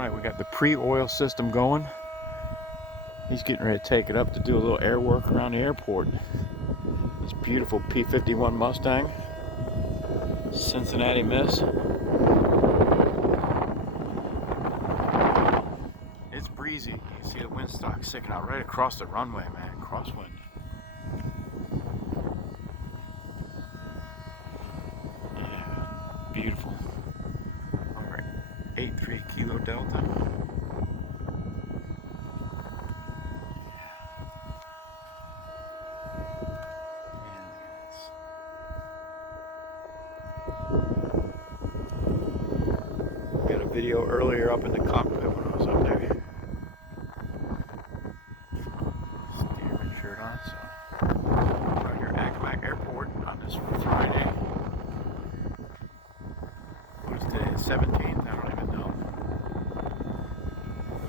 Alright, we got the pre-oil system going. He's getting ready to take it up to do a little air work around the airport. This beautiful P51 Mustang. Cincinnati Miss. It's breezy. You can see the windstock sticking out right across the runway, man. Crosswind. Yeah, beautiful. Alright, 83 Kilo Delta. Got a video earlier up in the cockpit when I was up there. Steerman shirt on, so right here at Accomack Airport on this Friday. What is today? 17th? I don't even know.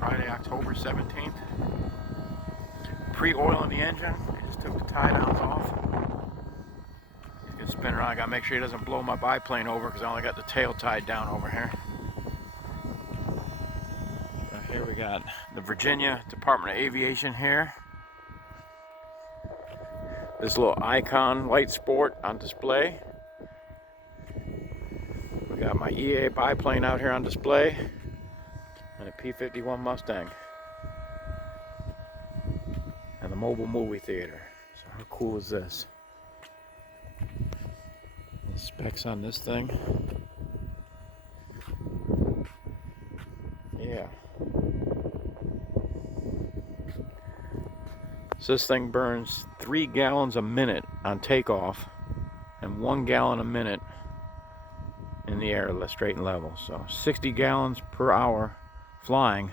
Friday, October 17th. Pre-oiling the engine. I just took the tie downs off. He's gonna spin around. I gotta make sure he doesn't blow my biplane over because I only got the tail tied down over here. Here we got the Virginia Department of Aviation here. This little Icon Light Sport on display. We got my EA biplane out here on display. And a P51 Mustang. And the mobile movie theater. So how cool is this? The specs on this thing. Yeah. So this thing burns 3 gallons a minute on takeoff and 1 gallon a minute in the air, straight and level. So 60 gallons per hour flying,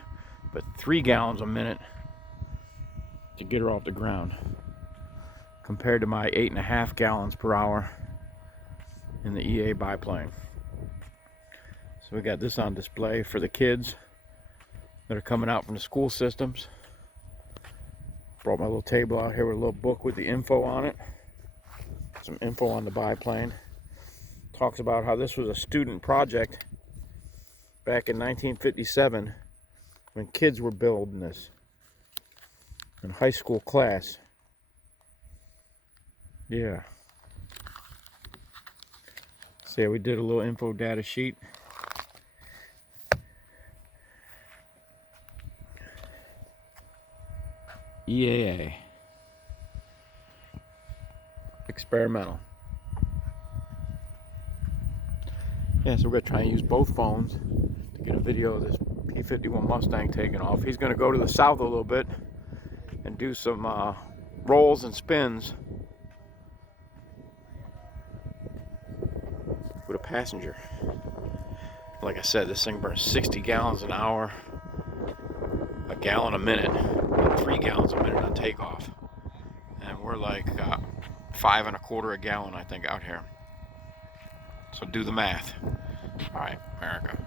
but 3 gallons a minute to get her off the ground, compared to my 8.5 gallons per hour in the EA biplane. So we got this on display for the kids that are coming out from the school systems. Brought my little table out here with a little book with the info on it. Some info on the biplane. Talks about how this was a student project back in 1957 when kids were building this in high school class. Yeah. So yeah, we did a little info data sheet. EAA. Experimental. Yeah, so we're going to try and use both phones to get a video of this P51 Mustang taking off. He's going to go to the south a little bit and do some rolls and spins with a passenger. Like I said, this thing burns 60 gallons an hour, a gallon a minute, and 3 gallons a minute on takeoff. And we're like 5 1/4 a gallon, I think, out here. So do the math. All right, America.